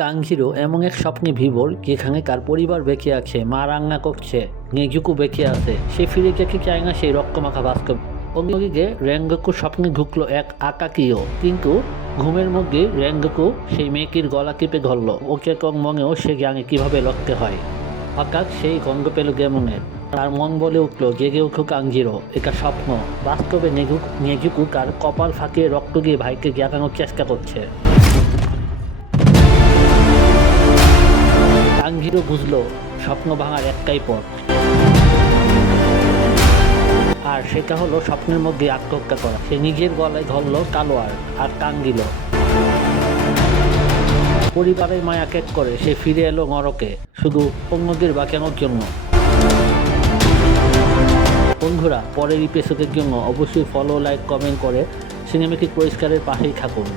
কাঙ্ক্ষিরও এমন এক স্বপ্নে ভিভোর যেখানে তার পরিবার বেঁচে আছে, মা রান্না করছে, নেজুকু বেঁচে আছে। সে ফিরে যেতে চায় না সেই রক্তমাখা বাস্তব। অন্যদিকে রেঙ্গকু স্বপ্নে ঢুকলো এক আকাকিও, কিন্তু ঘুমের মধ্যে রেঙ্গকু সেই মেয়েটির গলা টিপে ধরলো। অচেতন মনেও সে জানে কিভাবে লড়তে হয়। হঠাৎ সেই গন্ধ পেল গেমনের। তার মন বলে উঠল, জেগে উঠুক কাঙ্ক্ষিরও, এটা স্বপ্ন। বাস্তবে নেজুকু তার কপাল ফাটিয়ে রক্ত দিয়ে ভাইকে জাগানোর চেষ্টা করছে। কাঙ্ক্ষিরও বুঝলো স্বপ্ন ভাঙার একটাই পথ, আর সেটা হলো স্বপ্নের মধ্যে আত্মহত্যা করা। সে নিজের গলায় ধরল তালোয়ার আর টান দিল। পরিবারের মায়া ত্যাগ করে সে ফিরে এলো নরকে, শুধু অন্যদের বাঁচানোর জন্য। বন্ধুরা, পরের এপিসোডের জন্য অবশ্যই ফলো, লাইক, কমেন্ট করে সিনেমেটিক পরিষ্কারের পাশেই থাকুন।